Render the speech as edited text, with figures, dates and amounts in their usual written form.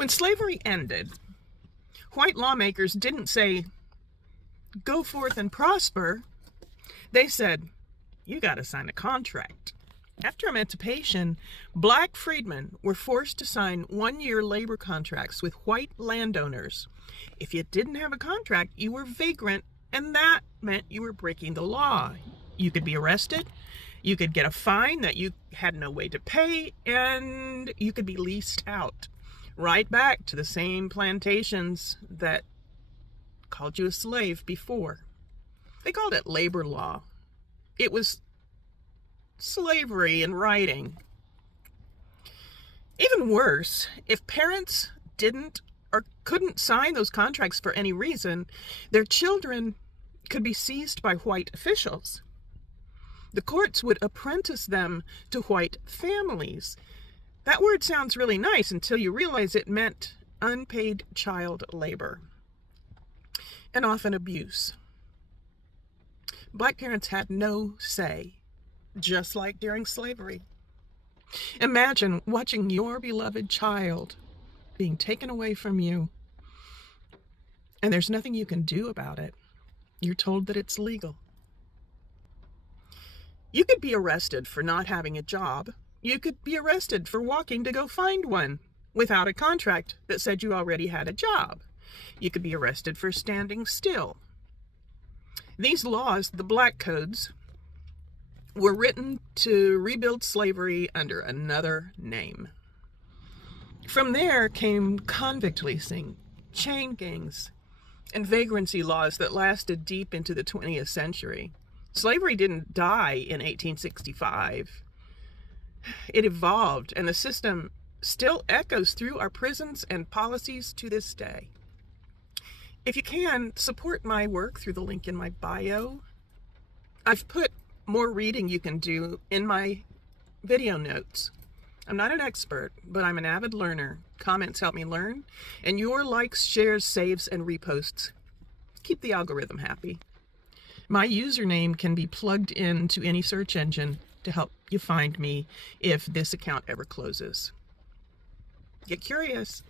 When slavery ended, white lawmakers didn't say, "Go forth and prosper." They said, "You got to sign a contract." After emancipation, black freedmen were forced to sign one-year labor contracts with white landowners. If you didn't have a contract, you were vagrant, and that meant you were breaking the law. You could be arrested, you could get a fine that you had no way to pay, and you could be leased out right back to the same plantations that called you a slave before. They called it labor law. It was slavery in writing. Even worse, if parents didn't or couldn't sign those contracts for any reason, their children could be seized by white officials. The courts would apprentice them to white families. That word sounds really nice until you realize it meant unpaid child labor and often abuse. Black parents had no say, just like during slavery. Imagine watching your beloved child being taken away from you, and there's nothing you can do about it. You're told that it's legal. You could be arrested for not having a job. You could be arrested for walking to go find one without a contract that said you already had a job. You could be arrested for standing still. These laws, the Black Codes, were written to rebuild slavery under another name. From there came convict leasing, chain gangs, and vagrancy laws that lasted deep into the 20th century. Slavery didn't die in 1865. It evolved, and the system still echoes through our prisons and policies to this day. If you can, support my work through the link in my bio. I've put more reading you can do in my video notes. I'm not an expert, but I'm an avid learner. Comments help me learn, and your likes, shares, saves, and reposts keep the algorithm happy. My username can be plugged into any search engine to help you find me if this account ever closes. Get curious.